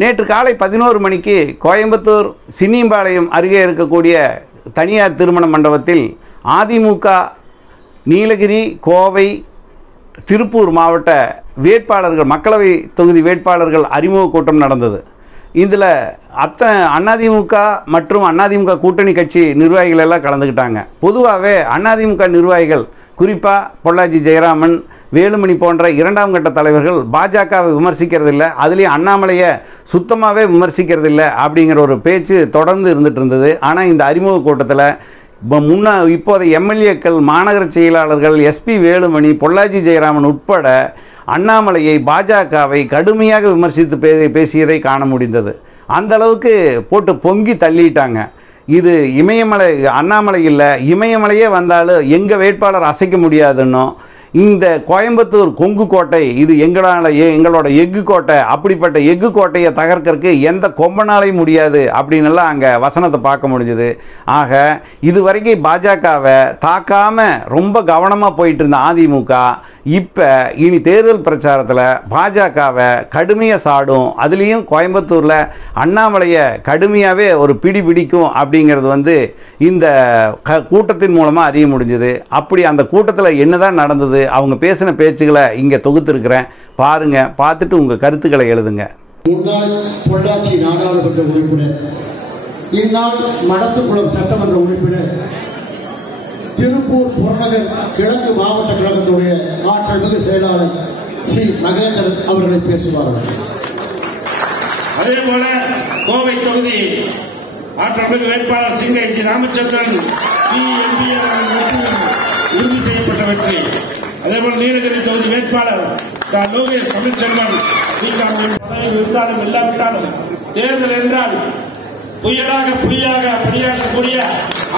நேற்று காலை 11 மணிக்கு கோயம்புத்தூர் சின்னிபாளையம் அருகே இருக்கக்கூடிய தனியார் திருமண மண்டபத்தில் அதிமுக நீலகிரி, கோவை, திருப்பூர் மாவட்ட வேட்பாளர்கள், மக்களவை தொகுதி வேட்பாளர்கள் அறிமுக கூட்டம் நடந்தது. இதில் அதிமுக மற்றும் அதிமுக கூட்டணி கட்சி நிர்வாகிகள் எல்லாம் கலந்துக்கிட்டாங்க. பொதுவாகவே அதிமுக நிர்வாகிகள், குறிப்பாக பொள்ளாச்சி ஜெயராமன், வேலுமணி போன்ற இரண்டாம் கட்ட தலைவர்கள் பாஜகவை விமர்சிக்கிறதில்ல, அதுலேயும் அண்ணாமலையை சுத்தமாகவே விமர்சிக்கிறதில்ல அப்படிங்கிற ஒரு பேச்சு தொடர்ந்து இருந்துகிட்டு இருந்தது. ஆனால் இந்த அறிமுக கூட்டத்தில் இப்போதைய எம்எல்ஏக்கள், மாநகர செயலாளர்கள், எஸ்பி வேலுமணி, பொள்ளாச்சி ஜெயராமன் உட்பட அண்ணாமலையை, பாஜகவை கடுமையாக விமர்சித்து பேசியதை காண முடிந்தது. அந்த அளவுக்கு போட்டு பொங்கி தள்ளிட்டாங்க. இது இமயமலை, அண்ணாமலை இல்லை, இமயமலையே வந்தாலும் எங்கள் வேட்பாளர் அசைக்க முடியாதுன்னும், இந்த கோயம்புத்தூர் கொங்கு கோட்டை இது எங்களோட எஃகு கோட்டை, அப்படிப்பட்ட எஃகு கோட்டையை தகர்க்கறதுக்கு எந்த கொம்பனாலையும் முடியாது அப்படின்னுலாம் அங்கே வசனத்தை பார்க்க முடிஞ்சுது. ஆக இதுவரைக்கும் பாஜகவை தாக்காமல் ரொம்ப கவனமாக போயிட்டு இருந்த அதிமுக இப்போ இனி தேர்தல் பிரச்சாரத்தில் பாஜகவை கடுமையாக சாடும். அதுலேயும் கோயம்புத்தூரில் அண்ணாமலையை கடுமையாகவே ஒரு பிடிக்கும் அப்படிங்கிறது இந்த கூட்டத்தின் மூலமாக அறிய முடிஞ்சுது. அப்படி அந்த கூட்டத்தில் என்னதான் நடந்தது, அவங்க பேசின பேச்சுகளை இங்கே தொகுத்திருக்கிறேன், பாருங்க. பார்த்துட்டு உங்கள் கருத்துக்களை எழுதுங்க. முன்னாள் பொள்ளாச்சி நாடாளுமன்ற உறுப்பினர், இந்நாள் மடத்துக்குளம் சட்டமன்ற உறுப்பினர், திருப்பூர் புறநகர் கிழக்கு மாவட்ட கழகத்துடைய ஆற்றல் மிகு செயலாளர் சி மகேந்திரன் அவர்களை பேசுவார்கள். அதேபோல கோவை தொகுதி ஆற்றல் மிகு வேட்பாளர் சிங்கை ஜி ராமச்சந்திரன் உறுதி செய்யப்பட்ட வெற்றி. அதேபோல நீலகிரி தொகுதி வேட்பாளர் லோகேஷ் தமிழ்ச்செல்வன் பதவி இருந்தாலும் இல்லாவிட்டாலும் தேர்தல் என்றால் புயலாக புலியாக பணியாற்றக்கூடிய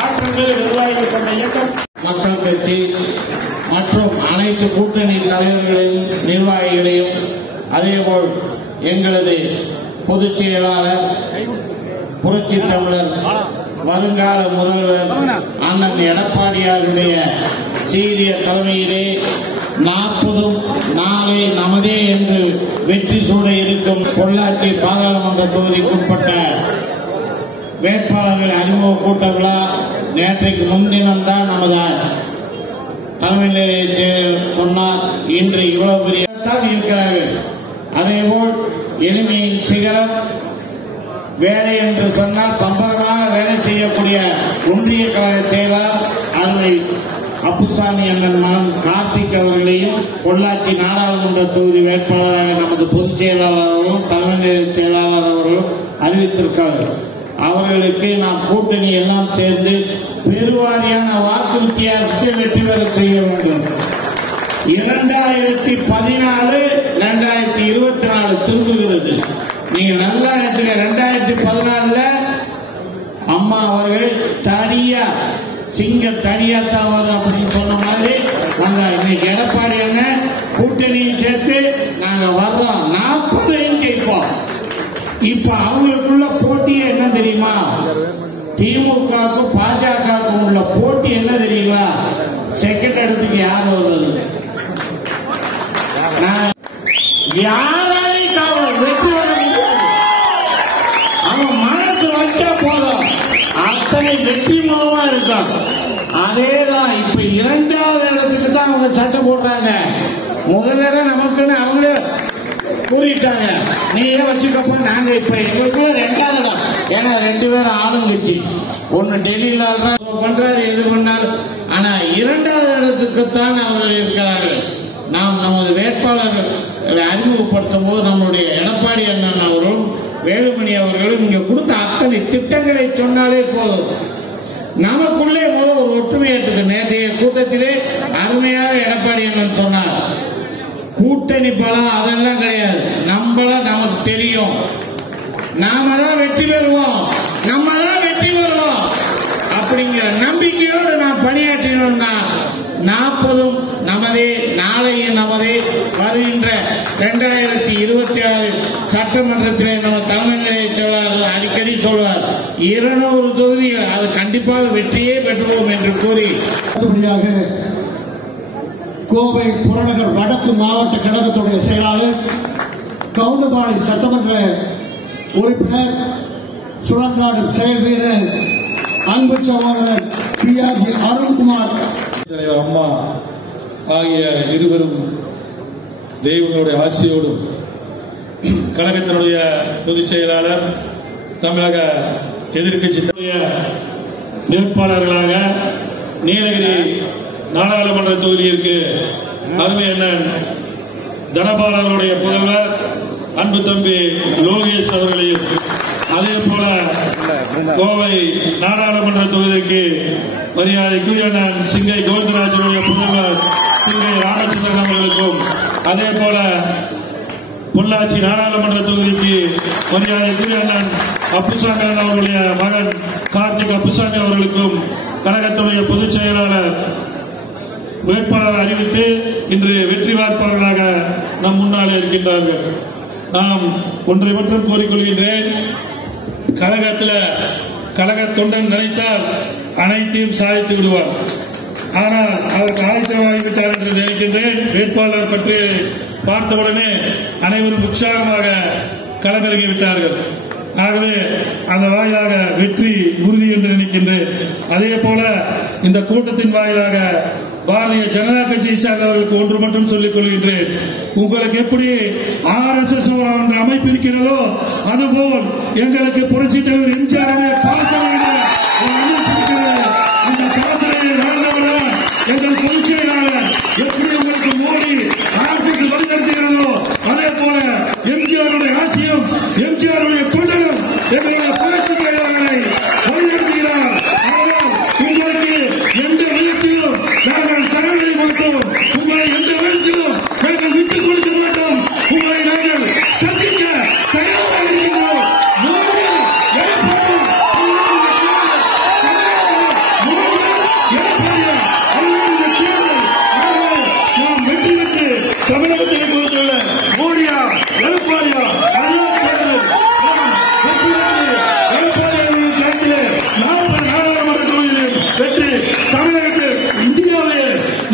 ஆற்றல் மிகு நிர்வாகிகள் கொண்ட இயக்கம் மக்கள் கட்சி மற்றும் அனைத்து கூட்டணி தலைவர்களையும் நிர்வாகிகளையும், அதேபோல் எங்களது பொதுச் செயலாளர், புரட்சி தமிழர், வருங்கால முதல்வர் அண்ணன் எடப்பாடியாருடைய சீரிய தலைமையிலே 40 நாளை நமதே என்று வெற்றி சூட இருக்கும் பொள்ளாச்சி பாராளுமன்ற தொகுதிக்குட்பட்ட வேட்பாளர்கள் அறிமுக கூட்ட விழா நேற்றைக்கு முன்தினம்தான் நமது தலைமை நிலையத்தில் சொன்னார். இன்று இவ்வளவு பெரிய இருக்கிறார்கள். அதேபோல் எளிமையின் சிகரம் வேலை என்று சொன்னால் பம்பரமாக வேலை செய்யக்கூடிய ஒன்றிய கழக செயலாளர் அருமை அப்புசாமி அண்ணன் மகன் கார்த்திக் அவர்களையும் பொள்ளாச்சி நாடாளுமன்ற தொகுதி வேட்பாளராக நமது பொதுச் செயலாளர்களும் தலைமை நிலைய செயலாளர் அவர்களும் அறிவித்திருக்கிறார்கள். அவர்களுக்கு நாம் கூட்டணி எல்லாம் சேர்ந்து பெருவாரியான வாக்கு வித்தியாசத்தை வெற்றி பெற செய்ய வேண்டும். 2014 2024 திரும்புகிறது. நீங்க நல்லா எடுத்துக்க. 2014 அம்மா அவர்கள் தனியா தனியா தான் வரும் அப்படின்னு சொன்ன மாதிரி வந்தாங்க. இன்னைக்கு எடப்பாடி அண்ணன் கூட்டணியும் சேர்த்து நாங்க வர்றோம், 40 ஜெயிப்போம். இப்ப அவங்களுக்குள்ள போட்டி என்ன தெரியுமா? திமுகவுக்கும் பாஜகவுக்கும் உள்ள போட்டி என்ன தெரியுமா? செகண்ட் இடத்துக்கு யார் வருவது? யாராலையும் வெற்றி வர முடியாது. அவன் மனசு வச்சா போதும், அத்தனை வெற்றி மூலமா இருக்கும். அதேதான் இப்ப 2வது இடத்துக்கு தான் அவங்க சட்டை போடுறாங்க. முதல் இடம் நமக்குன்னு அவங்களே கூறிட்டாங்க. நீயே வச்சுக்கப்போ நாங்க இப்ப எங்களுக்கு 2வது இடம். ஏன்னா 2 பேரும் ஆளுங்கட்சி, ஒன்னு டெல்லியில பண்றாரு, எது பண்ணாலும். ஆனா 2வது இடத்துக்குத்தான் அவர்கள் இருக்கிறார்கள். நாம் நமது வேட்பாளர்களை அறிமுகப்படுத்தும் போது நம்முடைய எடப்பாடி அண்ணன் அவர்களும் வேலுமணி அவர்களும் இங்க கொடுத்த அத்தனை திட்டங்களை சொன்னாலே போதும். நமக்குள்ளே முதல் ஒரு ஒற்றுமை ஏற்றுக்கு. நேற்றைய கூட்டத்திலே அருமையாக எடப்பாடி அண்ணன் சொன்னார், கூட்டணி பலம் அதெல்லாம் கிடையாது, நம்மள நமக்கு தெரியும், நாம தான் வெற்றி பெறுவோம், நம்ம தான் வெற்றி பெறுவோம் அப்படிங்கிற நம்பிக்கையோடு நாம் பணியாற்றினோம்னா 40 நமதே, நாளையும் நமதே. வருகின்ற 2026 சட்டமன்றத்திலே நம்ம தலைமை நிலைய செயலாளர் அடிக்கடி சொல்வார், 200 தொகுதிகள், அது கண்டிப்பாக வெற்றியே பெற்றுவோம் என்று கூறி கோவை புறநகர் வடக்கு மாவட்ட கழகத்துடைய செயலாளர், கவுண்டபாளையம் சட்டமன்ற உறுப்பினர் சுழன்றாடும் செயல் வீரர் அன்பு சகோதரர் PRG அருண்குமார் தலைவர் அம்மா ஆகிய இருவரும் தெய்வங்களுடைய ஆசியோடும் கழகத்தினுடைய பொதுச் செயலாளர் தமிழக எதிர்க்கட்சி வேட்பாளர்களாக நீலகிரி நாடாளுமன்ற தொகுதியிற்கு அருமை அண்ணன் தனபாலனுடைய புதல்வர் அன்பு தம்பி லோகேஷ் அவர்களையும் அதே போல கோவை நாடாளுமன்ற தொகுதிக்கு மரியாதைக்குரிய அண்ணன் சிங்கை கோவிந்தராஜனுடைய புதல்வர் சிங்கை ராமச்சந்திரன் அவர்களுக்கும் அதே போல பொள்ளாச்சி நாடாளுமன்ற தொகுதிக்கு மரியாதைக்குரிய அண்ணன் அப்புசாமி அவர்களுடைய மகன் கார்த்திக் அப்புசாமி அவர்களுக்கும் கழகத்துடைய பொதுச் செயலாளர் வேட்பாளர் அறிவித்து இன்று வெற்றி வேட்பாளர்களாக நம் முன்னாலே இருக்கின்றார்கள். நாம் ஒன்றை மட்டும் கோரிக்கொள்கின்றேன். கழகத்தில் கழக தொண்டன் நினைத்தால் அனைத்தையும் சாதித்து விடுவார். ஆனால் அதற்கு ஆயத்தமாகிவிட்டார் என்று நினைக்கின்றேன். வேட்பாளர் பற்றி பார்த்தவுடனே அனைவரும் உற்சாகமாக களமிறங்கிவிட்டார்கள். ஆகவே அந்த வாயிலாக வெற்றி உறுதி என்று நினைக்கின்றேன். அதே போல இந்த கூட்டத்தின் வாயிலாக பாரதிய ஜனதா கட்சியை சார்ந்தவர்களுக்கு ஒன்று மட்டும் சொல்லிக் கொள்கின்றேன். உங்களுக்கு எப்படி RSS என்ற அமைப்பு இருக்கிறதோ அதுபோல் எங்களுக்கு புரட்சித் தலைவர் எம்ஜிஆருடைய பாசறையை எங்கள் பொதுச் செயலாளர் எப்படி உங்களுக்கு மோடி RSS வழிநடத்துகிறதோ அதே போல எம்ஜிஆருடைய ஆசியும் எம்ஜிஆருடைய தொண்டரும் எங்களுடைய புரட்சித் தலைவர்களை வழிநடத்துகிறார். ஆனால் உங்களுக்கு எந்த விதத்திலும் நாங்கள் சரணை கொடுத்தோம். உங்களை எந்த விதத்திலும் நாங்கள் விட்டுக் கொடுக்க மாட்டோம். உங்களை நாங்கள் சந்திக்க தயாராக இருக்கின்றோம். நாம் வெற்றி பெற்று தமிழகத்தை கொடுத்துள்ள மோடியா எடப்பாடியா தமிழகத்தில் இந்தியாவிலே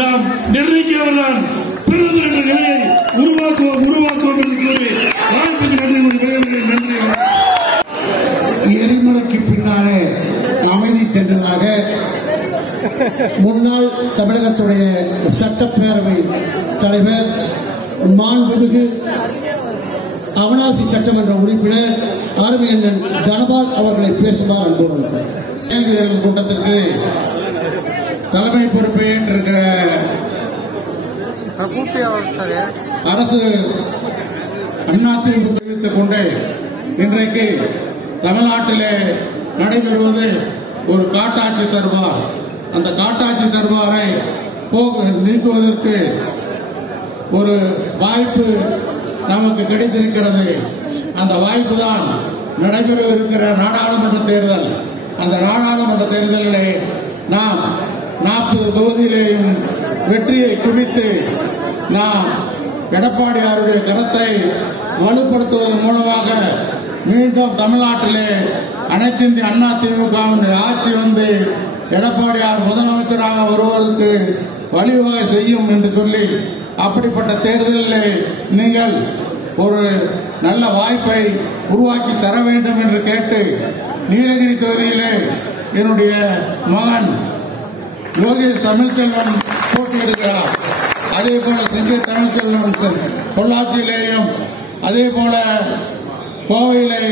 நாம் நிர்ணயிக்கிறவர்தான் பிரதமர் என்ற நிலையை உருவாக்குவோம் என்று கூறி வாய்ப்புக்கு நன்றி. எரிமலைக்கு பின்னாலே அமைதி தென்றலாக முன்னாள் தமிழகத்துடைய சட்டப்பேரவை தலைவர் மாண்புமிகு அவனாசி சட்டமன்ற உறுப்பினர் அருமை அண்ணன் தனபால் அவர்களை பேசுமாறு அன்போடு வீரர்கள் கூட்டத்திற்கு தலைமை பொறுப்பு ஏற்றிருக்கிற அரசு அதிமுக தெரிவித்துக் கொண்டு இன்றைக்கு தமிழ்நாட்டிலே நடைபெறுவது ஒரு காட்டாட்சி தர்பார். அந்த காட்டாட்சி தர்பாரை நீக்குவதற்கு ஒரு வாய்ப்பு நமக்கு கிடைத்திருக்கிறது. அந்த வாய்ப்பு தான் நடைபெறவிருக்கிற நாடாளுமன்ற தேர்தல். அந்த நாடாளுமன்ற தேர்தலிலே நாம் 40 தொகுதியிலேயும் வெற்றியை குவித்து நாம் எடப்பாடியாருடைய கருத்தை வலுப்படுத்துவதன் மூலமாக மீண்டும் தமிழ்நாட்டிலே அனைத்து இந்திய அண்ணா திமுகவின் ஆட்சி வந்து எடப்பாடியார் முதலமைச்சராக வருவதற்கு வழிவகை செய்யும் என்று சொல்லி அப்படிப்பட்ட தேர்தலில் நீங்கள் ஒரு நல்ல வாய்ப்பை உருவாக்கி தர வேண்டும் என்று கேட்டு நீலகிரி தொகுதியிலே என்னுடைய மகன் லோகேஷ் தமிழ்ச்செல்வன் போட்டியிடுகிறார். அதே போல சிங்கை தமிழ்ச்செல்வன் பொள்ளாச்சியிலேயும் அதே போல கோவையிலே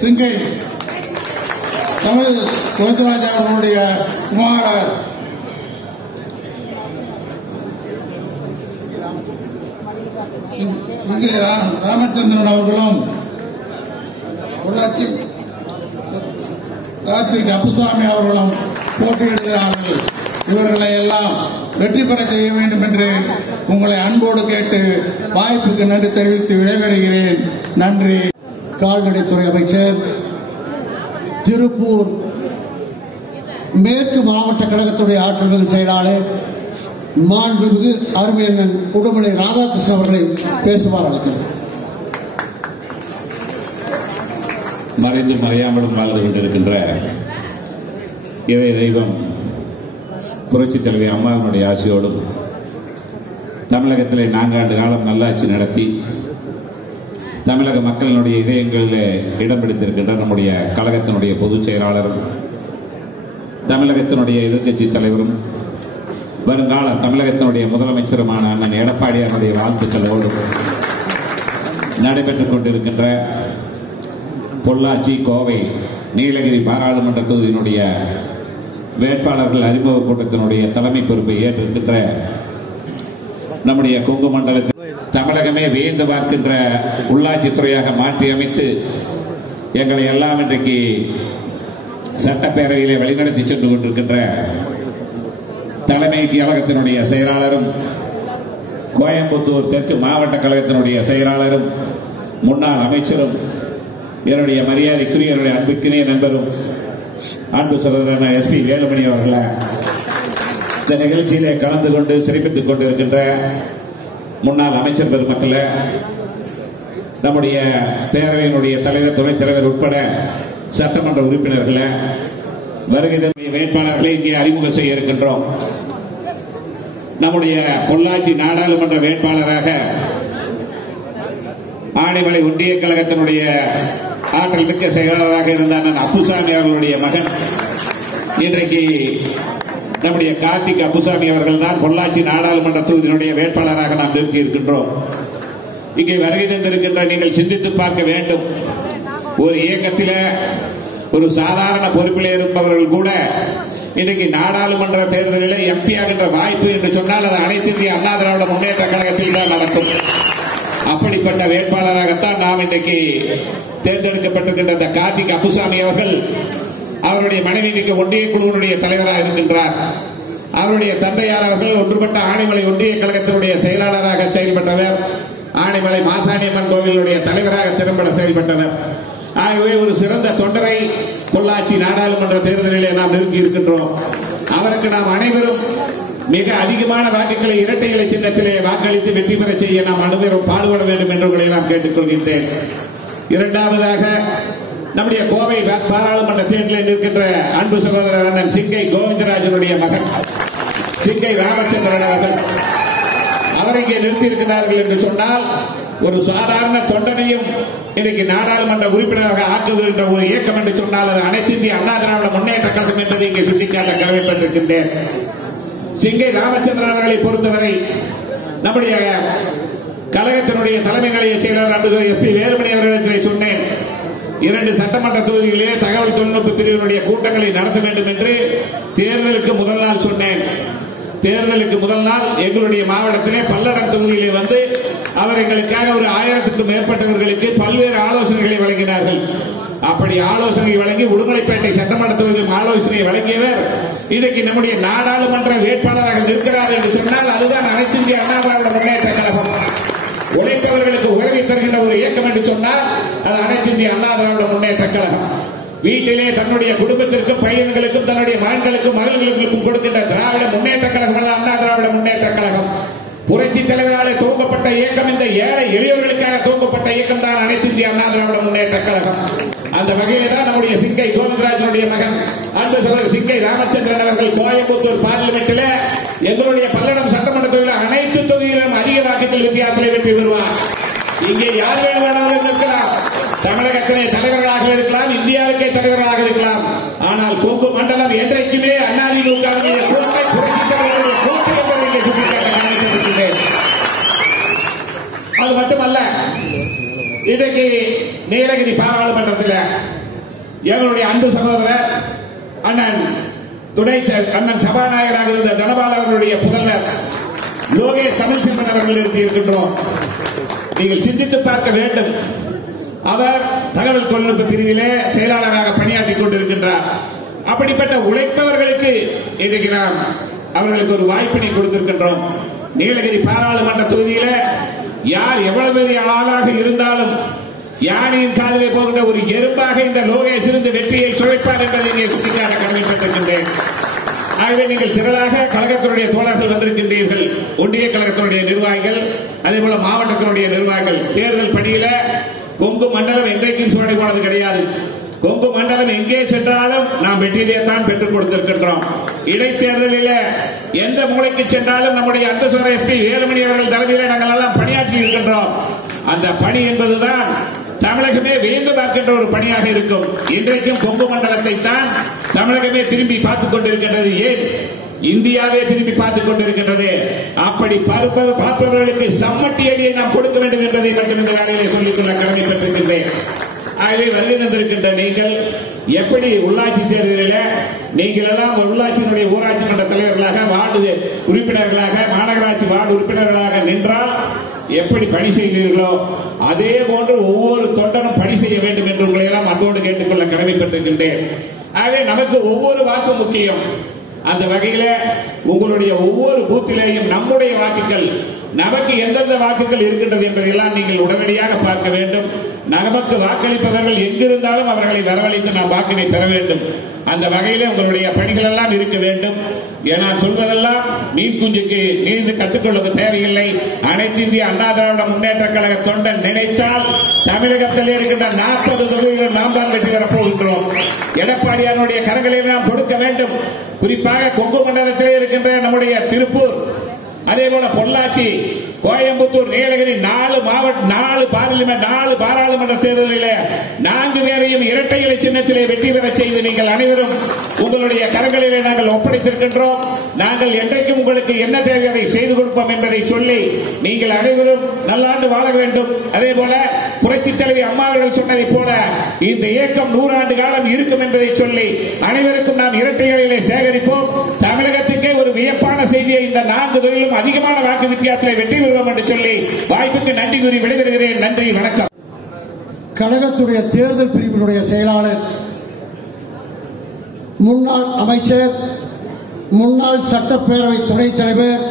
சிங்கை தமிழ் கோவிந்தராஜ் அவர்களுடைய குமாரர் சிங்கை ராமச்சந்திரன் அவர்களும் பொள்ளாச்சி கார்த்திக் அப்புசாமி அவர்களும் போட்டியிடுகிறார்கள். இவர்களை எல்லாம் வெற்றி பெற செய்ய வேண்டும் என்று உங்களை அன்போடு கேட்டு வாய்ப்புக்கு நன்றி தெரிவித்து விடைபெறுகிறேன். நன்றி. கால்நடைத்துறை அமைச்சர், திருப்பூர் மேற்கு மாவட்ட கழகத்துடைய ஆற்றல் மிகு செயலாளர் மாண்புமிகு அருமையண்ணன் உடுமலை ராதாகிருஷ்ணன் அவர்களை பேசுமாறு அழைக்கிறேன். மறைந்து மறையாமலும் வாழ்ந்து கொண்டிருக்கின்ற இதய தெய்வம் புரட்சித் தலைவி அம்மாவினுடைய ஆசையோடும் தமிழகத்திலே 4 ஆண்டு காலம் நல்லாட்சி நடத்தி தமிழக மக்களினுடைய இதயங்களில் இடம் பிடித்திருக்கின்ற நம்முடைய கழகத்தினுடைய பொதுச் செயலாளரும் தமிழகத்தினுடைய எதிர்க்கட்சி தலைவரும் வருங்கால தமிழகத்தினுடைய முதலமைச்சருமான அண்ணன் எடப்பாடியாருடைய வாழ்த்துக்களோடு நடைபெற்றுக் கொண்டிருக்கின்ற பொள்ளாச்சி, கோவை, நீலகிரி பாராளுமன்ற தொகுதியினுடைய வேட்பாளர்கள் அறிமுக கூட்டத்தினுடைய தலைமை பொறுப்பை ஏற்றிருக்கின்ற நம்முடைய கொங்கு மண்டலத்தில் தமிழகமே வியந்து பார்க்கின்ற உள்ளாட்சித்துறையாக மாற்றி அமைத்து எங்களை எல்லாம் இன்றைக்கு சட்டப்பேரவையிலே வழிநடத்தி சென்று கொண்டிருக்கின்ற தலைமை கழகத்தினுடைய செயலாளரும் கோயம்புத்தூர் தெற்கு மாவட்ட கழகத்தினுடைய செயலாளரும் முன்னாள் அமைச்சரும் என்னுடைய மரியாதைக்குரிய என்னுடைய அன்புக்குரிய நண்பரும் அன்பு சகோதரர் எஸ்பி வேலுமணி அவர்களை இந்த நிகழ்ச்சியிலே கலந்து கொண்டு சிறப்பித்துக் கொண்டிருக்கின்ற முன்னாள் அமைச்சர் பெருமக்களை, நம்முடைய பேரவையினுடைய தலைவர், துணைத் தலைவர் உட்பட சட்டமன்ற உறுப்பினர்களை, வருகை வேட்பாளர்களை இங்கே அறிமுகம் செய்ய இருக்கின்றோம். நம்முடைய பொள்ளாச்சி நாடாளுமன்ற வேட்பாளராக ஆனைமலை ஒன்றிய கழகத்தினுடைய ஆற்றல் மிக்க செயலாளராக இருந்த அண்ணன் அப்புசாமி அவர்களுடைய மகன் இன்றைக்கு நம்முடைய கார்த்திக் அப்புசாமி அவர்கள் தான் பொள்ளாச்சி நாடாளுமன்ற தொகுதியினுடைய வேட்பாளராக நாம் நிறுத்தி இருக்கின்றோம். இங்கே வருகை தந்திருக்கின்ற நீங்கள் சிந்தித்து பார்க்க வேண்டும். ஒரு இயக்கத்தில் ஒரு சாதாரண பொறுப்பில் இருப்பவர்கள் கூட இன்றைக்கு நாடாளுமன்ற தேர்தலில் எம்பி ஆகின்ற வாய்ப்பு என்று சொன்னால் அது அனைத்து இந்திய அண்ணா திராவிட முன்னேற்ற கழகத்தில் தான் நடக்கும். அப்படிப்பட்ட வேட்பாளராகத்தான் நாம் இன்றைக்கு தேர்ந்தெடுக்கப்பட்டிருக்கின்ற இந்த கார்த்திக் அப்புசாமி அவர்கள், அவருடைய மனைவி இன்றைக்கு ஒன்றிய குழுவினுடைய தலைவராக இருக்கின்றார். அவருடைய தந்தையார் அவர்கள் ஒன்றுபட்ட ஆனைமலை ஒன்றிய கழகத்தினுடைய செயலாளராக செயல்பட்டவர். ஆனைமலை மாசாணியம்மன் கோவிலுடைய தலைவராக திறம்பட செயல்பட்டவர். ஆகவே ஒரு சிறந்த தொண்டரை பொள்ளாச்சி நாடாளுமன்ற தேர்தலிலே நாம் நிறுத்தி இருக்கின்றோம். அவருக்கு நாம் அனைவரும் மிக அதிகமான வாக்குகளை இரட்டை இலை சின்னத்திலே வாக்களித்து வெற்றி பெற செய்ய நாம் அனைவரும் பாடுபட வேண்டும் என்று உங்களை நான் கேட்டுக்கொள்கின்றேன். இரண்டாவதாக, நம்முடைய கோவை பாராளுமன்ற தேர்தலில் நிற்கின்ற அன்பு சகோதரர் அண்ணன் சிங்கை கோவிந்தராஜனுடைய மகன் சிங்கை ராமச்சந்திரன் அவர்கள், அவரை இங்கே நிறுத்தியிருக்கிறார்கள் என்று சொன்னால் ஒரு சாதாரண தொண்டனையும் இன்றைக்கு நாடாளுமன்ற உறுப்பினராக ஆக்குகின்ற ஒரு இயக்கம் என்று சொன்னால் அது அனைத்து இந்திய அண்ணா திராவிட முன்னேற்ற கழகம் என்பதை இங்கே சுட்டிக்காட்ட கடமைப்பட்டிருக்கின்றேன். சிங்கை ராமச்சந்திரன் அவர்களை பொறுத்தவரை நம்முடைய கழகத்தினுடைய தலைமை நிலைய செயலாளர் அன்பு எஸ்பி வேலுமணி அவர்களிடத்தில் சொன்னேன், 2 சட்டமன்ற தொகுதிகளிலே தகவல் தொழில்நுட்ப பிரிவினுடைய கூட்டங்களை நடத்த வேண்டும் என்று தேர்தலுக்கு முதல் நாள் சொன்னேன். தேர்தலுக்கு முதல் நாள் எங்களுடைய மாவட்டத்திலே பல்லடம் தொகுதியிலே வந்து அவர் எங்களுக்காக ஒரு 1000க்கும் மேற்பட்டவர்களுக்கு பல்வேறு ஆலோசனைகளை வழங்கினார்கள். அப்படி ஆலோசனை வழங்கி உடுமலைப்பேட்டை சட்டமன்ற தொகுதியில் ஆலோசனை வழங்கியவர் இன்றைக்கு நம்முடைய நாடாளுமன்ற வேட்பாளராக நிற்கிறார் என்று சொன்னால் அதுதான் அனைத்து இந்திய அண்ணா திராவிட முன்னேற்ற கழகம். உழைப்பவர்களுக்கு உதவி தருகின்ற ஒரு இயக்கம் என்று சொன்னால் அது அனைத்து இந்திய அண்ணா திராவிட முன்னேற்ற கழகம். வீட்டிலே தன்னுடைய குடும்பத்திற்கும் பையன்களுக்கும் தன்னுடைய மகன்களுக்கும் மகள்களுக்கும் கொடுக்கின்ற திராவிட முன்னேற்ற கழகம் அல்ல அண்ணா திராவிட முன்னேற்ற கழகம். புரட்சி தலைவராலே துவங்கப்பட்ட இயக்கம், இந்த ஏழை எளியவர்களுக்காக துவங்கப்பட்ட இயக்கம் தான் அனைத்து இந்திய அண்ணா திராவிட முன்னேற்ற கழகம். அந்த வகையிலே தான் நம்முடைய சிங்கை கோவிந்தராஜனுடைய மகன் அன்பு சகோதரர் சிங்கை ராமச்சந்திரன் அவர்கள் கோயம்புத்தூர் பார்லிமெண்டில் எங்களுடைய பல்லடம் சட்டமன்ற தொகுதியில் அனைத்து தொகுதிகளிலும் அதிக வாக்குகள் வித்தியாசத்தில் வெற்றி பெறுவார். இங்கே யார் வேணுமானாலும் இருக்கலாம், தமிழகத்திலே தலைவர்களாக இருக்கலாம், இந்தியாவுக்கே தலைவர்களாக இருக்கலாம். ஆனால் கொங்கு மண்டலம் என்றைக்குமே அதிமுகவுடைய கோட்டை, புரட்சி தலைவருடைய கோட்டை என்பதை இங்கே சுட்டிக்காட்ட காரணத்திருக்கிறேன். அது மட்டுமல்ல, இன்றைக்கு நீலகிரி பாராளுமன்றத்தில் எங்களுடைய அன்பு சகோதரர் அண்ணன் அண்ணன் சபாநாயகராக இருந்த தனபால் அவர்களுடைய புதல்வர் லோகேஷ் தமிழ்ச்செல்வன் அவர்கள் இருக்கின்றோம். நீங்கள் சிந்தித்து பார்க்க வேண்டும். அவர் தகவல் தொழில்நுட்ப பிரிவிலே செயலாளராக பணியாற்றிக் கொண்டிருக்கின்றார். அப்படிப்பட்ட உழைப்பவர்களுக்கு இன்றைக்கு நாம் அவர்களுக்கு ஒரு வாய்ப்பினை கொடுத்திருக்கின்றோம். நீலகிரி பாராளுமன்ற தொகுதியில யார் எவ்வளவு பெரிய ஆளாக இருந்தாலும் யானையின் காதிலே போகின்ற ஒரு எறும்பாக இந்த லோகேஷ் இருந்து வெற்றியை சுவைப்பார் என்பதை இங்கே சுட்டிக்காட்ட கடமைப்பட்டிருக்கின்றேன். ஆகவே நீங்கள் திரளாக கழகத்தினுடைய தோழர்கள் வந்திருக்கின்றீர்கள். ஒன்றிய கழகத்தினுடைய நிர்வாகிகள், அதே போல மாவட்டத்தினுடைய நிர்வாகிகள். தேர்தல் பணியில கொங்கு மண்டலம் என்றைக்கும் சோடை போனது கிடையாது. கொங்கு மண்டலம் எங்கே சென்றாலும் நாம் வெற்றியைத்தான் பெற்றுக் கொடுத்திருக்கின்றோம். இடைத்தேர்தலில் எந்த மூலைக்கு சென்றாலும் நம்முடைய அன்புசகோதரர் எஸ்பி வேலுமணி அவர்கள் தலைமையில் நாங்கள் எல்லாம் பணியாற்றி இருக்கின்றோம். அந்த பணி என்பதுதான் தமிழகமே வியந்து பார்க்கின்ற ஒரு பணியாக இருக்கும். இன்றைக்கும் கொங்கு மண்டலத்தை தான் தமிழகமே திரும்பி பார்த்துக் கொண்டிருக்கின்றது. ஏன் இந்தியாவே திரும்பி பார்த்துக் கொண்டிருக்கின்றது. அப்படி பார்ப்பவர்களுக்கு சம்மட்டி அடியை நாம் கொடுக்க வேண்டும் என்பதை மட்டும் இந்த வேலையிலே சொல்லிக்கொள்ள கடமைப்பட்டிருக்கின்றேன். ஆகவே வருகை தந்திருக்கின்ற நீங்கள் எப்படி உள்ளாட்சி தேர்தலில் நீங்கள் எல்லாம் உள்ளாட்சியினுடைய ஊராட்சி மன்ற தலைவர்களாக, வார்டு உறுப்பினர்களாக, மாநகராட்சி வார்டு உறுப்பினர்களாக நின்றால் எப்படி பணி செய்கிறீர்களோ அதே போன்று ஒவ்வொரு தொண்டனும் பணி செய்ய வேண்டும் என்று உங்களை எல்லாம் அன்போடு கேட்டுக்கொள்ள கடமைப்பட்டிருக்கின்றேன். ஆகவே நமக்கு ஒவ்வொரு வாக்கு முக்கியம். அந்த வகையில உங்களுடைய ஒவ்வொரு பூத்திலேயும் நம்முடைய வாக்குகள், நமக்கு எந்தெந்த வாக்குகள் இருக்கின்றது என்பதையெல்லாம் நீங்கள் உடனடியாக பார்க்க வேண்டும். நமக்கு வாக்களிப்பவர்கள் எங்கிருந்தாலும் அவர்களை வரவழைத்து நாம் வாக்கினை பெற வேண்டும். அந்த வகையில உங்களுடைய பணிகள் எல்லாம் இருக்க வேண்டும். நான் சொல்வதெல்லாம் மீன் குஞ்சுக்கு நீந்து கற்றுக்கொள்ள தேவையில்லை. அனைத்து இந்திய அண்ணா திராவிட முன்னேற்ற கழக தொண்டன் நினைத்தால் தமிழகத்தில் இருக்கின்ற 40 தொகுதிகள் நாம் தான் வெற்றி பெறப் போகின்றோம். எடப்பாடியாருடைய கரங்களில் நாம் கொடுக்க வேண்டும். குறிப்பாக கொங்கு மண்டலத்திலே இருக்கின்ற நம்முடைய திருப்பூர், அதே போல பொள்ளாச்சி, கோயம்புத்தூர், நீலகிரி 4 பாராளுமன்ற தேர்தலில் 4 பேரையும் இரட்டை இலை சின்னத்திலே வெற்றி பெற செய்து நீங்கள் அனைவரும் உங்களுடைய கரங்களிலே நாங்கள் ஒப்படைத்திருக்கின்றோம். நாங்கள் என்றைக்கும் உங்களுக்கு என்ன தேவை அதை செய்து கொடுப்போம் என்பதை சொல்லி நீங்கள் அனைவரும் நல்லாண்டு வாழ வேண்டும். அதே போல புரட்சி தலைவி அம்மா அவர்கள் சொன்னதை போல இந்த இயக்கம் 100 ஆண்டு காலம் இருக்கும் என்பதை சொல்லி அனைவருக்கும் நாம் இரட்டை இலையிலே சேகரிப்போம். தமிழகத்துக்கே ஒரு வியப்பான செய்தியை இந்த 4 தொழிலும் அதிகமான வாக்கு வித்தியாசத்தில் வெற்றி பெறுவோம் என்று சொல்லி வாய்ப்புக்கு நன்றி கூறி விடைபெறுகிறேன். நன்றி, வணக்கம். கழகத்துடைய தேர்தல் பிரிவினுடைய செயலாளர், முன்னாள் அமைச்சர், முன்னாள் சட்டப்பேரவை துணைத் தலைவர்,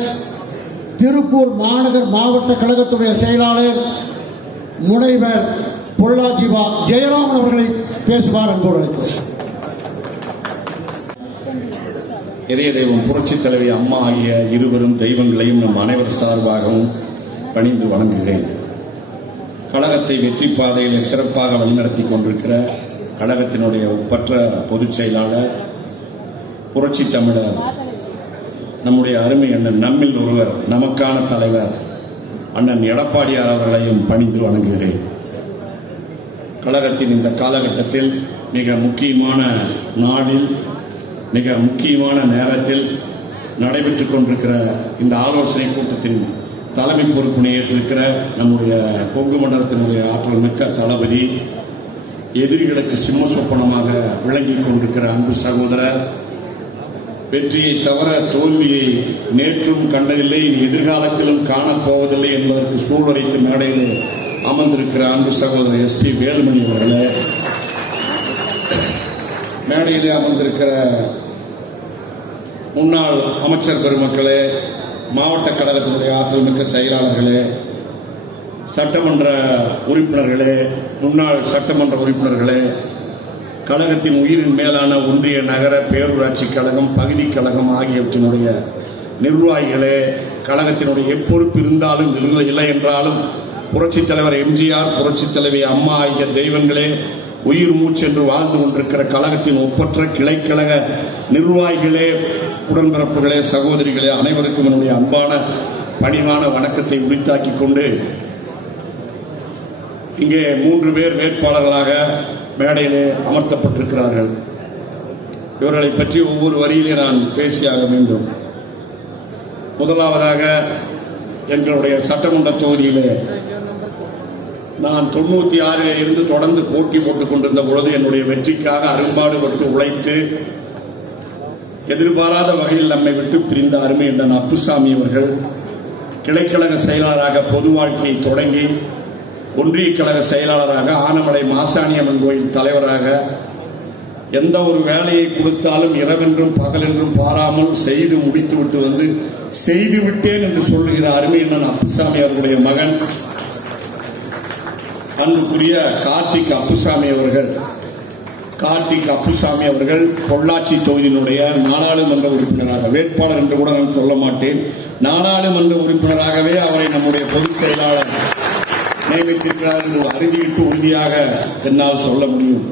திருப்பூர் மாநகர் மாவட்ட கழகத்துடைய செயலாளர் முனைவர் பொள்ளாச்சி வா. ஜெயராமன் அவர்களை பேசுவார் அன்போடு அழைக்கிறோம். இதய தெய்வம் புரட்சித் தலைவி அம்மா ஆகிய இருவரும் தெய்வங்களையும் நம் அனைவர் சார்பாகவும் பணிந்து வணங்குகிறேன். கழகத்தை வெற்றி பாதையில் சிறப்பாக வழிநடத்தி கொண்டிருக்கிற கழகத்தினுடைய ஒப்பற்ற பொதுச் செயலாளர், புரட்சி தமிழர், நம்முடைய அருமை அண்ணன், நம்மில் ஒருவர், நமக்கான தலைவர் அண்ணன் எடப்பாடியார் அவர்களையும் பணிந்து வணங்குகிறேன். கழகத்தின் இந்த காலகட்டத்தில் மிக முக்கியமான நாளில், மிக முக்கியமான நேரத்தில் நடைபெற்றுக் கொண்டிருக்கிற இந்த ஆலோசனை கூட்டத்தின் தலைமை பொறுப்பினை ஏற்றிருக்கிற நம்முடைய கொங்கு மண்டலத்தினுடைய ஆற்றல் மிக்க தளபதி, எதிரிகளுக்கு சிம்ம சொப்பனமாக விளங்கிக் கொண்டிருக்கிற அன்பு சகோதரர், வெற்றியை தவிர தோல்வியை நேற்றும் கண்டதில்லை, எதிர்காலத்திலும் காணப்போவதில்லை என்பதற்கு சூழ்நிலைத்து மேடையில் அமர்ந்திருக்கிற அன்பு சகோதரர் எஸ்பி வேலுமணி அவர்களே, மேடையிலே அமர்ந்திருக்கிற முன்னாள் அமைச்சர் பெருமக்களே, மாவட்ட கழகத்தினுடைய ஆற்றல் மிக்க செயலாளர்களே, சட்டமன்ற உறுப்பினர்களே, முன்னாள் சட்டமன்ற உறுப்பினர்களே, கழகத்தின் உயிரின் மேலான ஒன்றிய, நகர, பேரூராட்சி கழகம், பகுதி கழகம் ஆகியவற்றினுடைய நிர்வாகிகளே, கழகத்தினுடைய எப்பொறுப்பு இருந்தாலும் இல்லை என்றாலும் புரட்சித் தலைவர் எம்ஜிஆர், புரட்சித் தலைவி அம்மா ஆகிய தெய்வங்களே, உயிர் மூச்சு என்று வாழ்ந்து கொண்டிருக்கிற கழகத்தின் ஒப்பற்ற கிளைக்கழக நிர்வாகிகளே, உடன்பிறப்புகளே, சகோதரிகளே, அனைவருக்கும் என்னுடைய அன்பான பணிவான வணக்கத்தை உரித்தாக்கிக் கொண்டு, இங்கே 3 பேர் வேட்பாளர்களாக மேடையிலே அமர்த்தப்பட்டிருக்கிறார்கள். இவர்களை பற்றி ஒவ்வொரு வரியிலே நான் பேசியாக வேண்டும். முதலாவதாக, எங்களுடைய சட்டமன்ற தொகுதியிலே நான் 96 இருந்து தொடர்ந்து போட்டி போட்டுக் கொண்டிருந்த பொழுது என்னுடைய வெற்றிக்காக அரும்பாடுபட்டு உழைத்து எதிர்பாராத வகையில் நம்மை விட்டு பிரிந்த அருமை என்ற அப்புசாமி அவர்கள் கிளைக்கழக செயலாளராக பொது வாழ்க்கையை தொடங்கி ஒன்றிய கழக செயலாளராக, ஆனமலை மாசாணியம்மன் கோயில் தலைவராக, எந்த ஒரு வேலையை கொடுத்தாலும் இரவென்றும் பகலென்றும் பாராமல் செய்து முடித்துவிட்டு வந்து செய்து விட்டேன் என்று சொல்லுகிற அருமை என்ற அப்புசாமி அவர்களுடைய மகன் அன்புக்குரிய கார்த்திக் அப்புசாமி அவர்கள் பொள்ளாச்சி தொகுதியினுடைய நாடாளுமன்ற உறுப்பினராக, வேட்பாளர் என்று கூட நான் சொல்ல மாட்டேன், நாடாளுமன்ற உறுப்பினராகவே அவரை நம்முடைய பொதுச் செயலாளர் நியமித்திருக்கிறார் என்று அறுதியிட்டு உறுதியாக என்னால் சொல்ல முடியும்.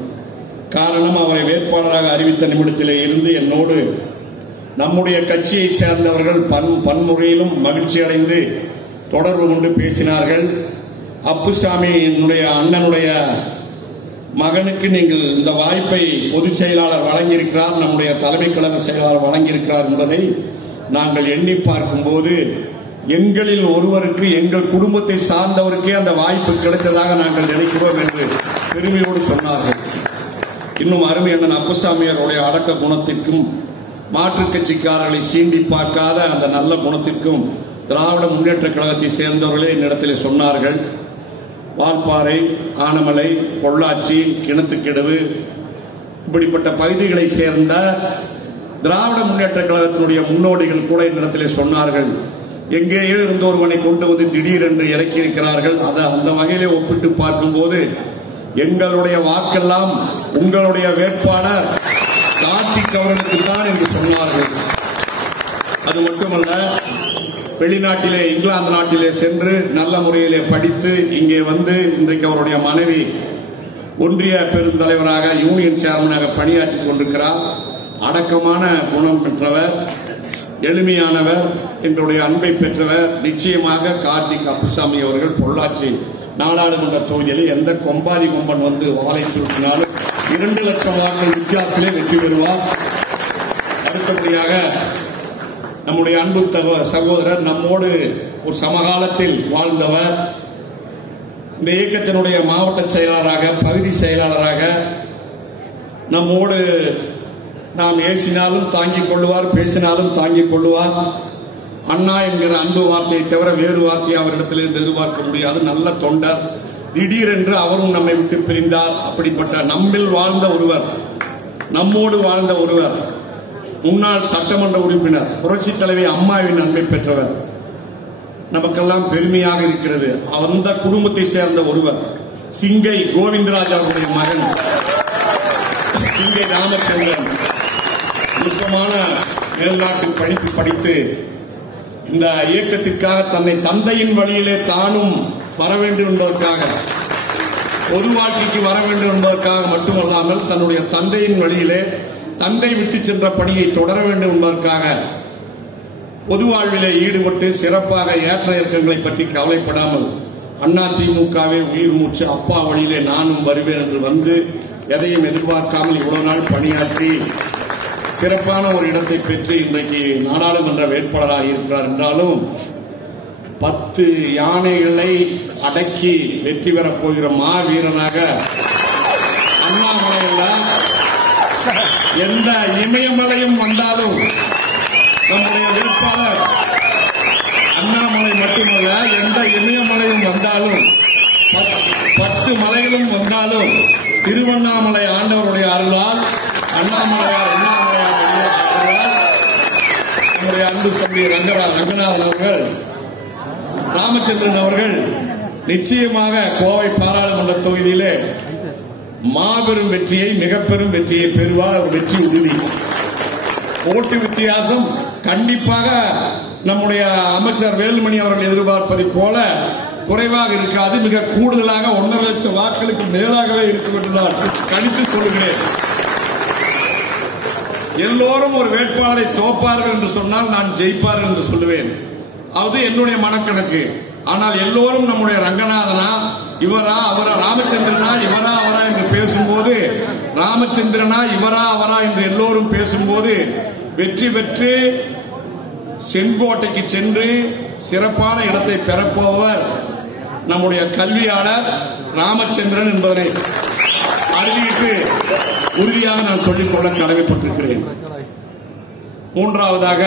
காரணம், அவரை வேட்பாளராக அறிவித்த நிமிடத்திலே இருந்து என்னோடு நம்முடைய கட்சியை சேர்ந்தவர்கள் பன்முறையிலும் மகிழ்ச்சி அடைந்து தொடர்பு கொண்டு பேசினார்கள். அப்புசாமி என்னுடைய அண்ணனுடைய மகனுக்கு நீங்கள் இந்த வாய்ப்பை பொதுச் செயலாளர் வழங்கியிருக்கிறார், நம்முடைய தலைமை கழக செயலாளர் வழங்கியிருக்கிறார் என்பதை நாங்கள் எண்ணி பார்க்கும்போது எங்களில் ஒருவருக்கு, எங்கள் குடும்பத்தை சார்ந்தவருக்கே அந்த வாய்ப்பு கிடைத்ததாக நாங்கள் நினைக்கிறோம் என்று பெருமையோடு சொன்னார்கள். இன்னும் அருமை அண்ணன் அப்புசாமியாருடைய அடக்க குணத்திற்கும் மாற்றுக் கட்சிக்காரர்களை சீண்டி பார்க்காத அந்த நல்ல குணத்திற்கும் திராவிட முன்னேற்ற கழகத்தை சேர்ந்தவர்களே என்னிடத்தில் சொன்னார்கள். வால்பாறை, ஆனமலை, பொள்ளாச்சி, கிணத்துக்கிடவு இப்படிப்பட்ட பகுதிகளை சேர்ந்த திராவிட முன்னேற்ற கழகத்தினுடைய முன்னோடிகள் கூட என்னிடத்திலே சொன்னார்கள், எங்கேயோ இருந்தோர்வனை கொண்டு வந்து திடீரென்று இறக்கி இருக்கிறார்கள். அந்த வகையிலே ஒப்பிட்டு பார்க்கும்போது எங்களுடைய வாக்கெல்லாம் உங்களுடைய வேட்பாளர் கார்த்திக் அவர்களுக்கு தான் என்று சொன்னார்கள். அது மட்டுமல்ல, வெளிநாட்டிலே இங்கிலாந்து நாட்டிலே சென்று நல்ல முறையிலே படித்து இங்கே வந்து இன்றைக்கு அவருடைய மனைவி ஒன்றிய பெருந்தலைவராக, யூனியன் சேர்மனாக பணியாற்றிக் கொண்டிருக்கிறார். அடக்கமான குணம் பெற்றவர், எளிமையானவர், எங்களுடைய அன்பை பெற்றவர். நிச்சயமாக கார்த்திக் அப்புசாமி அவர்கள் பொள்ளாச்சி நாடாளுமன்ற தொகுதியில் எந்த கொம்பாதி கொம்பன் வந்து வாழை சுருட்டினாலும் 2 லட்சம் வாக்குகள் வித்தியாசத்திலே வெற்றி பெறுவார். அடுத்தபடியாக நம்முடைய அன்பு சகோதரர், நம்மோடு ஒரு சமகாலத்தில் வாழ்ந்தவர், இந்த இயக்கத்தினுடைய மாவட்ட செயலாளராக, பகுதி செயலாளராக நம்மோடு நாம் ஏசினாலும் தாங்கிக் கொள்ளுவார், பேசினாலும் தாங்கிக் கொள்ளுவார். அண்ணா என்கிற அன்பு வார்த்தையை தவிர வேறு வார்த்தையை அவரிடத்திலிருந்து எதிர்பார்க்க முடியாது. நல்ல தொண்டர். திடீரென்று அவரும் நம்மை விட்டு பிரிந்தார். அப்படிப்பட்ட நம்மில் வாழ்ந்த ஒருவர், நம்மோடு வாழ்ந்த ஒருவர், முன்னாள் சட்டமன்ற உறுப்பினர், புரட்சி தலைவி அம்மாவின் அன்பை பெற்றவர், நமக்கெல்லாம் பெருமையாக இருக்கிறது. அந்த குடும்பத்தை சேர்ந்த ஒருவர், சிங்கை கோவிந்தராஜ் அவருடைய மகன் சிங்கை ராமச்சந்திரன், நுட்பமான மேல்நாட்டு படிப்பு படித்து இந்த இயக்கத்திற்காக தன்னை தந்தையின் வழியிலே தானும் வர வேண்டும் என்பதற்காக, பொது வாழ்க்கைக்கு வர வேண்டும் என்பதற்காக மட்டுமல்லாமல் தன்னுடைய தந்தையின் வழியிலே தந்தை விட்டு சென்ற பணியை தொடர வேண்டும் என்பதற்காக பொது வாழ்விலே ஈடுபட்டு சிறப்பாக ஏற்ற இறக்கங்களை பற்றி கவலைப்படாமல் அதிமுகவே உயிர் மூச்சு, அப்பா வழியிலே நானும் வருவேன் என்று வந்து எதையும் எதிர்பார்க்காமல் இவ்வளவு நாள் பணியாற்றி சிறப்பான ஒரு இடத்தை பெற்று இன்றைக்கு நாடாளுமன்ற வேட்பாளராக இருக்கிறார். என்றாலும் 10 யானைகளை அடக்கி வெற்றி பெறப் போகிற மாவீரனாக அண்ணாமலையில் எந்த இமயமலையும் வந்தாலும் நம்முடைய வேட்பாளர் அண்ணாமலை மட்டுமல்ல, எந்த இமயமலையும் வந்தாலும் 10 மலைகளும் வந்தாலும் திருவண்ணாமலை ஆண்டவருடைய அருளால், அண்ணாமலையார் நம்முடைய அன்பு தம்பி ரங்கநாதன் அவர்கள், ராமச்சந்திரன் அவர்கள் நிச்சயமாக கோவை பாராளுமன்ற தொகுதியிலே மாபெரும் வெற்றியை, மிகப்பெரும் வெற்றியை பெறுவார். ஒரு வெற்றி உறுதி. ஓட்டு வித்தியாசம் கண்டிப்பாக நம்முடைய அமைச்சர் வேலுமணி அவர்கள் எதிர்பார்ப்பதை போல குறைவாக இருக்காது. மிக கூடுதலாக 1.5 லட்சம் வாக்குகளுக்கு மேலாகவே இருக்கும் என்று நான் கணித்து சொல்லுகிறேன். எல்லோரும் ஒரு வேட்பாளரை தோப்பார்கள் என்று சொன்னால் நான் ஜெயிப்பார்கள் என்று சொல்லுவேன். அது என்னுடைய மனக்கணக்கு. ஆனால் எல்லோரும் நம்முடைய ரங்கநாதனா, இவரா அவரா, ராமச்சந்திரனா இவரா அவரா என்று பேசும்போது, ராமச்சந்திரனா இவரா அவரா என்று எல்லோரும் பேசும்போது வெற்றி பெற்று செங்கோட்டைக்கு சென்று சிறப்பான இடத்தை பெறப்போவர் நம்முடைய கல்வியாளர் ராமச்சந்திரன் என்பதனை அறிவித்து உறுதியாக நான் சொல்லிக்கொள்ள கடமைப்பட்டிருக்கிறேன். மூன்றாவதாக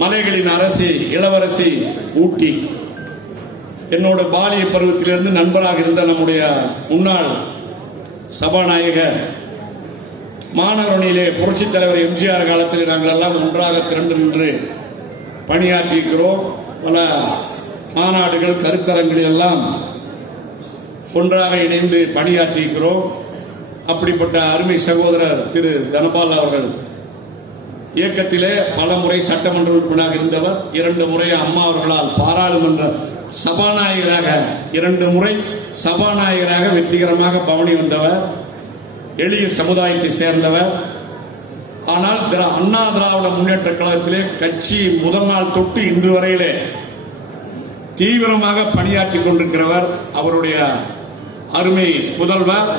மலைகளின் அரசி இளவரசி ஊட்டி, என்னோட பாலிய பருவத்திலிருந்து நண்பராக இருந்த நம்முடைய முன்னாள் சபாநாயகர், மாணவரணியிலே புரட்சித் தலைவர் எம்ஜிஆர் காலத்தில் நாங்கள் எல்லாம் ஒன்றாக திரண்டு நின்று பணியாற்றியிருக்கிறோம். பல மாநாடுகள், கருத்தரங்களில் எல்லாம் ஒன்றாக இணைந்து பணியாற்றியிருக்கிறோம். அப்படிப்பட்ட அருமை சகோதரர் திரு தனபால் அவர்கள் இயக்கத்திலே பல முறை சட்டமன்ற உறுப்பினராக இருந்தவர். 2 முறை அம்மா அவர்களால் பாராளுமன்ற சபாநாயகராக, 2 முறை சபாநாயகராக வெற்றிகரமாக பவனி வந்தவர். எளிய சமுதாயத்தை சேர்ந்தவர். ஆனால் அண்ணா திராவிட முன்னேற்ற கழகத்திலே கட்சி முதல் நாள் தொட்டு இன்று வரையிலே தீவிரமாக பணியாற்றிக் கொண்டிருக்கிறவர். அவருடைய அருமை முதல்வர்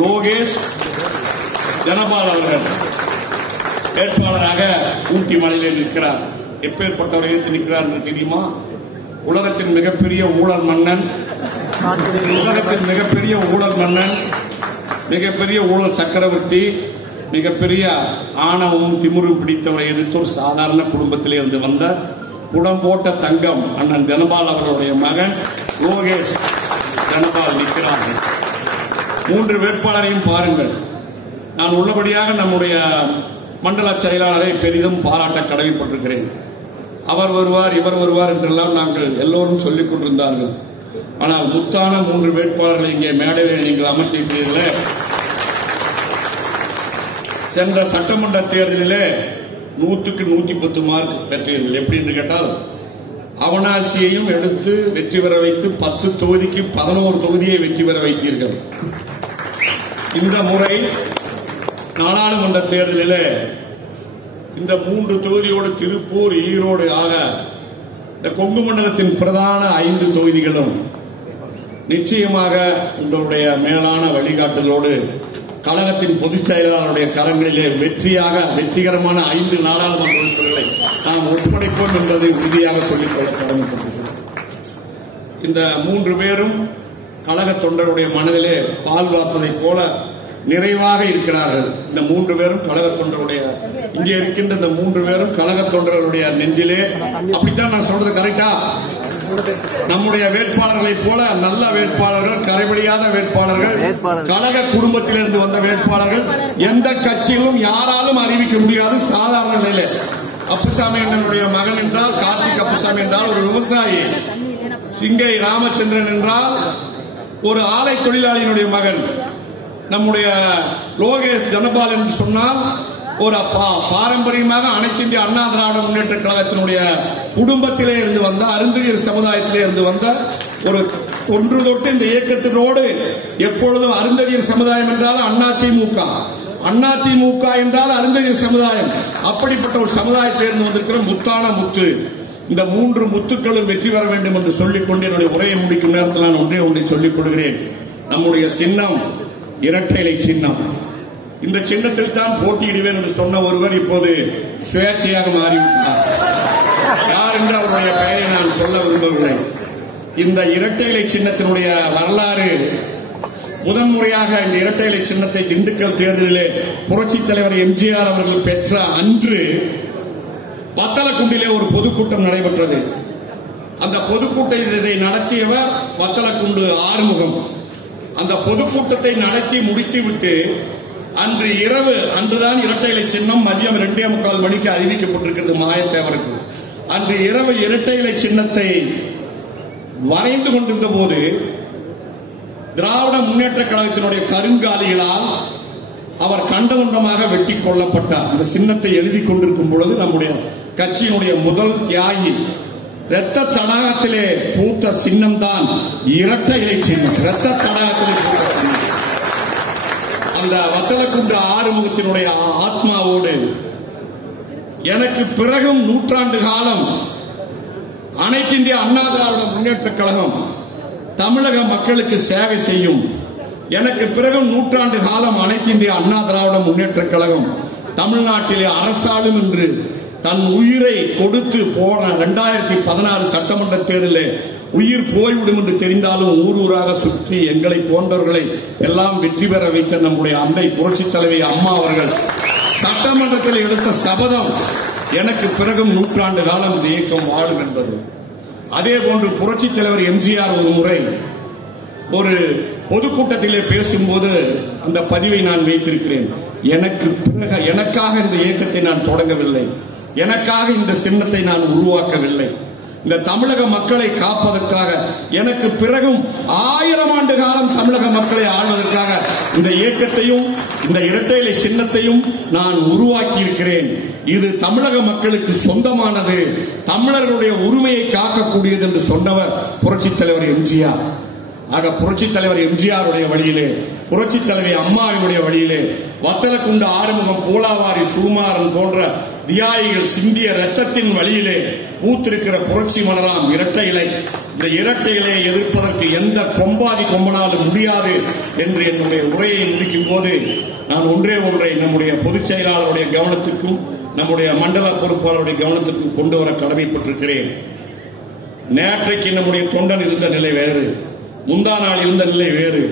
லோகேஷ் தனபால் அவர்கள் வேட்பாளராக ஊட்டி மலையிலே நிற்கிறார். எப்பேற்பட்டவர் எதிர்த்து நிற்கிறார் என்று தெரியுமா? உலகத்தின் மிகப்பெரிய ஊழல் மன்னன், மிகப்பெரிய ஊழல் சக்கரவர்த்தி, மிகப்பெரிய ஆணவமும் திமிரும் பிடித்தவரை எதிர்த்து ஒரு சாதாரண குடும்பத்திலே இருந்து வந்த புடம் போட்ட தங்கம் அண்ணன் தனபால் அவர்களுடைய மகன் லோகேஷ் தனபால் நிற்கிறார்கள். 3 வேட்பாளரையும் பாருங்கள். நான் உள்ளபடியாக நம்முடைய மண்டல செயலாளரை பெரிதும் பாராட்ட கடமைப்பட்டிருக்கிறேன். அவர் வருவார், இவர் வருவார் என்றெல்லாம் நாங்கள் எல்லோரும் சொல்லிக் கொண்டிருந்தார்கள். ஆனால் முத்தான 3 வேட்பாளர்களை இங்கே மேடையில் நீங்கள் அமர்த்தியிருக்கிறீர்களே. சென்ற சட்டமன்ற தேர்தலிலே 100க்கு 110 மார்க் பெற்றீர்கள். எப்படி என்று கேட்டால் அவனாசியையும் எடுத்து வெற்றி பெற வைத்து 10 தொகுதிக்கு 11 தொகுதியை வெற்றி பெற வைத்தீர்கள். இந்த முறை நாடாளுமன்ற தேர்தலிலே இந்த 3 தொகுதியோடு திருப்பூர், ஈரோடு ஆக இந்த கொங்கு மண்டலத்தின் பிரதான 5 தொகுதிகளும் நிச்சயமாக உங்களுடைய மேலான வழிகாட்டுதலோடு கழகத்தின் பொதுச் செயலாளருடைய கரங்களிலே வெற்றிகரமான 5 நாடாளுமன்ற உறுப்பினர்களை நாம் ஒப்படைப்போம் என்பதை உறுதியாக சொல்லிக்கொள்ள கடமைப்பட்டிருக்கிறோம். இந்த 3 பேரும் கழக தொண்டருடைய மனதிலே பால் வார்த்ததைப் போல நிறைவாக இருக்கிறார்கள். இந்த 3 பேரும் கழக தொண்டருடைய, இங்கே இருக்கின்ற இந்த 3 பேரும் கழக தொண்டர்களுடைய நெஞ்சிலே, அப்படித்தான் நான் சொல்றது கரெக்டா? நம்முடைய வேட்பாளர்களை போல நல்ல வேட்பாளர்கள், கரைபடியாத வேட்பாளர்கள், கழக குடும்பத்திலிருந்து வந்த வேட்பாளர்கள் எந்த கட்சியிலும் யாராலும் அறிவிக்க முடியாது. சாதாரண நிலையில அப்புசாமி என்னுடைய மகன் என்றால், கார்த்திக் அப்புசாமி என்றால் ஒரு விவசாயி, சிங்கை ராமச்சந்திரன் என்றால் ஒரு ஆலை தொழிலாளியினுடைய மகன், நம்முடைய லோகேஷ் தனபால் என்று சொன்னால் ஒரு பாரம்பரியமாக அனைத்து இந்திய அண்ணா திராவிட முன்னேற்ற கழகத்தினுடைய குடும்பத்திலே இருந்து வந்த, அருந்ததியர் சமுதாயத்திலே இருந்து வந்த ஒரு ஒன்று தொட்டு இந்த இயக்கத்தினோடு எப்பொழுதும் அருந்ததியர் சமுதாயம் என்றால் அதிமுக என்றால் அருந்ததியர் சமுதாயம், அப்படிப்பட்ட ஒரு சமுதாயத்திலிருந்து வந்திருக்கிற முத்தான முத்து. இந்த 3 முத்துக்களும் வெற்றி பெற வேண்டும் என்று சொல்லிக்கொண்டு என்னுடைய உரையை முடிக்கும் நேரத்தில் நான் ஒன்றை சொல்லிக் கொள்கிறேன். நம்முடைய சின்னம் இரட்டை இலை சின்னம். இந்த சின்னத்தில் தான் போட்டியிடுவேன் என்று சொன்ன ஒருவர் இப்போது சுயேட்சையாக மாறிவிட்டார். யார் என்று அவருடைய பெயரை நான் சொல்ல விரும்பவில்லை. இந்த இரட்டை இலை சின்னத்தினுடைய வரலாறு, முதன்முறையாக இந்த இரட்டை இலை சின்னத்தை திண்டுக்கல் தேர்தலிலே புரட்சித் தலைவர் எம்ஜிஆர் அவர்கள் பெற்ற அன்று வத்தலக்குண்டிலே ஒரு பொதுக்கூட்டம் நடைபெற்றது. அந்த பொதுக்கூட்டத்தை நடத்தியவர் வத்தலக்குண்டு ஆறுமுகம். அந்த பொதுக்கூட்டத்தை நடத்தி முடித்துவிட்டு அன்று இரவு, அன்றுதான் இரட்டை இலை சின்னம் மதியம் 2:45 மணிக்கு அறிவிக்கப்பட்டிருக்கிறது மாயத்தேவருக்கு. அன்று இரவு இரட்டை இலை சின்னத்தை வரைந்து கொண்டிருந்த போது திராவிட முன்னேற்ற கழகத்தினுடைய கருங்காலிகளால் அவர் கண்டகுண்டமாக வெட்டி கொல்லப்பட்டார். இந்த சின்னத்தை எழுதி கொண்டிருக்கும் பொழுது நம்முடைய கட்சியினுடைய முதல் தியாகி இரத்த தடாகத்திலே பூத்த சின்னம் தான் இரட்டை இலை சின்னம். இரத்த தடாகத்திலே பூத்த சின்னம். அந்த வத்தலக்குண்டு ஆறுமுகத்தினுடைய ஆத்மாவோடு எனக்கு பிறகும் 100 ஆண்டு காலம் அனைத்து இந்திய அண்ணா திராவிட முன்னேற்ற கழகம் தமிழக மக்களுக்கு சேவை செய்யும். எனக்கு பிறகும் 100 ஆண்டு காலம் அனைத்து இந்திய அண்ணா திராவிட முன்னேற்ற கழகம் தமிழ்நாட்டிலே அரசாளும் என்று தன் உயிரை கொடுத்து போன 2016 சட்டமன்ற தேர்தலில் உயிர் போய்விடும் என்று தெரிந்தாலும் ஊராக சுற்றி எங்களை போன்றவர்களை எல்லாம் வெற்றி பெற வைத்த நம்முடைய அன்னை புரட்சி தலைவி அம்மா அவர்கள் சட்டமன்றத்தில் எடுத்த சபதம் எனக்கு பிறகும் 100 ஆண்டு காலம் இந்த இயக்கம் வாழும் என்பது. அதே போன்று புரட்சி தலைவர் எம்ஜிஆர் ஒரு முறை ஒரு பொதுக்கூட்டத்திலே பேசும்போது அந்த பதிவை நான் வைத்திருக்கிறேன். எனக்காக இந்த இயக்கத்தை நான் தொடங்கவில்லை, எனக்காக இந்த சின்னத்தை நான் உருவாக்கவில்லை. இந்த தமிழக மக்களை காப்பதற்காக எனக்கு பிறகும் 1000 ஆண்டு காலம் தமிழக மக்களை ஆள்வதற்காக இந்த இயக்கத்தையும் இந்த இரட்டை இலை சின்னத்தையும் நான் உருவாக்கி இருக்கிறேன். இது தமிழக மக்களுக்கு சொந்தமானது, தமிழர்களுடைய உரிமையை காக்கக்கூடியது என்று சொன்னவர் புரட்சித் தலைவர் எம்ஜிஆர். ஆக புரட்சித் தலைவர் எம்ஜிஆருடைய வழியிலே புரட்சி தலைவி அம்மாவினுடைய வழியிலே வத்தலக்குண்டு ஆறுமுகம், பூலாவாரி, சுகுமாரன் போன்ற தியாகிகள் சிந்திய ரத்தத்தின் வழியிலே பூத்திருக்கிற புரட்சி மலராம் இரட்டை இலை. இந்த இரட்டை இலையை எதிர்ப்பதற்கு எந்த கொம்பாதி கொம்பனாலும் முடியாது என்று என்னுடைய உரையை முடிக்கும் போது நான் ஒன்றை நம்முடைய பொதுச் செயலாளருடைய கவனத்துக்கும் நம்முடைய மண்டல பொறுப்பாளருடைய கவனத்துக்கும் கொண்டு வர கடமைப்பட்டிருக்கிறேன். நேற்றைக்கு நம்முடைய தொண்டன் இருந்த நிலை வேறு, முந்தா நாள் இருந்த நிலை வேறு.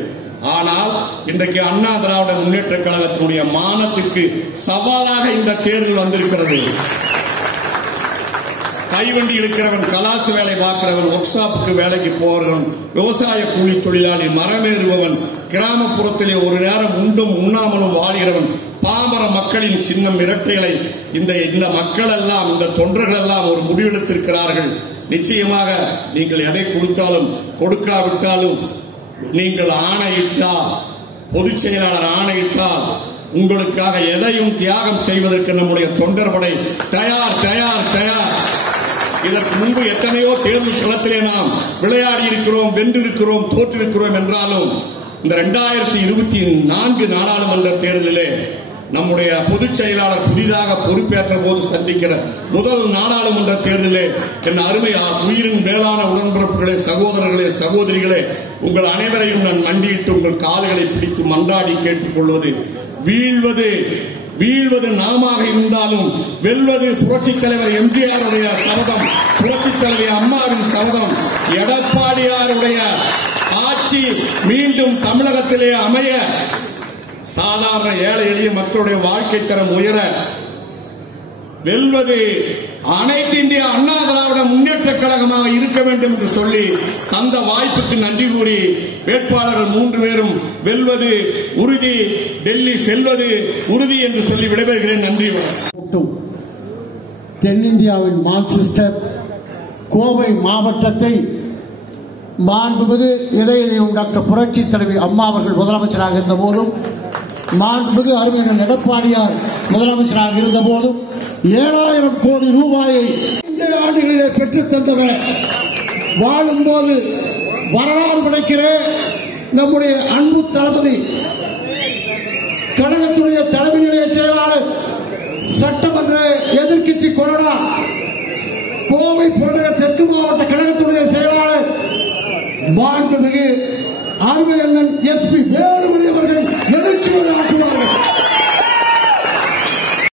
ஆனால் இன்றைக்கு அண்ணா திராவிட முன்னேற்ற கழகத்தினுடைய மானத்துக்கு சவாலாக இந்த தேர்தல் வந்திருக்கிறது. கைவண்டி இருக்கிறவன், கலாசு வேலை பார்க்கிறவன், ஒர்க் ஷாப்புக்கு வேலைக்கு போறவன், விவசாய கூலி தொழிலாளி, மரமேறுபவன், கிராமப்புறத்திலே ஒரு நேரம் உண்டும் உண்ணாமலும் வாழ்கிறவன், பாமர மக்களின் சின்னம் இரட்டைகளை இந்த மக்கள் எல்லாம், இந்த தொண்டர்கள் எல்லாம் ஒரு முடிவெடுத்திருக்கிறார்கள். நிச்சயமாக நீங்கள் எதை கொடுத்தாலும் கொடுக்காவிட்டாலும் நீங்கள் ஆணையிட்டால், பொதுச் செயலாளர் ஆணையிட்டால் உங்களுக்காக எதையும் தியாகம் செய்வதற்கு நம்முடைய தொண்டர் படை தயார் தயார் தயார். இதற்கு முன்பு எத்தனையோ தேர்தல் களத்திலே நாம் விளையாடி இருக்கிறோம், வென்றிருக்கிறோம், தோற்றிருக்கிறோம் என்றாலும் இந்த 2024 நாடாளுமன்ற தேர்தலிலே நம்முடைய பொதுச் செயலாளர் புதிதாக பொறுப்பேற்ற போது சந்திக்கிற முதல் நாடாளுமன்ற தேர்தலிலே என் அருமை உயிரின் மேலான உடன்பிறப்புகளே, சகோதரர்களே, சகோதரிகளே, உங்கள் அனைவரையும் நான் மண்டியிட்டு உங்கள் கால்களை பிடித்து மன்றாடி கேட்டுக் கொள்வது, வீழ்வது நாமாக இருந்தாலும் வெல்வது புரட்சித் தலைவர் எம்ஜிஆருடைய சபதம், புரட்சித் தலைவர் அம்மாவின் சபதம். எடப்பாடியாருடைய ஆட்சி மீண்டும் தமிழகத்திலே அமைய, சாதாரண ஏழை எளிய மக்களுடைய வாழ்க்கை தரம் உயர, வெல்வது அனைத்து இந்திய அண்ணா திராவிட முன்னேற்ற கழகமாக இருக்க வேண்டும் என்று சொல்லி தந்த வாய்ப்புக்கு நன்றி கூறி வேட்பாளர்கள் 3 பேரும் வெல்வது உறுதி, டெல்லி செல்வது உறுதி என்று சொல்லி விடைபெறுகிறேன். நன்றி. தென்னிந்தியாவின் மான்செஸ்டர் கோவை மாவட்டத்தை மாண்புமிகு இதயம் டாக்டர் புரட்சி தலைவி அம்மா அவர்கள் முதலமைச்சராக இருந்த போதும், மாண்புமிகு அருமையான எடப்பாடியார் முதலமைச்சராக இருந்த போதும் 7000 கோடி ரூபாயை இந்த ஆண்டுகளிலே பெற்றுத் தந்தவர். வாழும்போது வரலாறு படைக்கிற நம்முடைய அன்பு தளபதி, கழகத்துடைய தலைமை நிலைய செயலாளர், சட்டமன்ற எதிர்க்கட்சி கொறடா, கோவை புறநகர தெற்கு மாவட்ட கழகத்துடைய செயலாளர் மாண்புமிகு அருமை அண்ணன் SP வேலுமணி அவர்கள்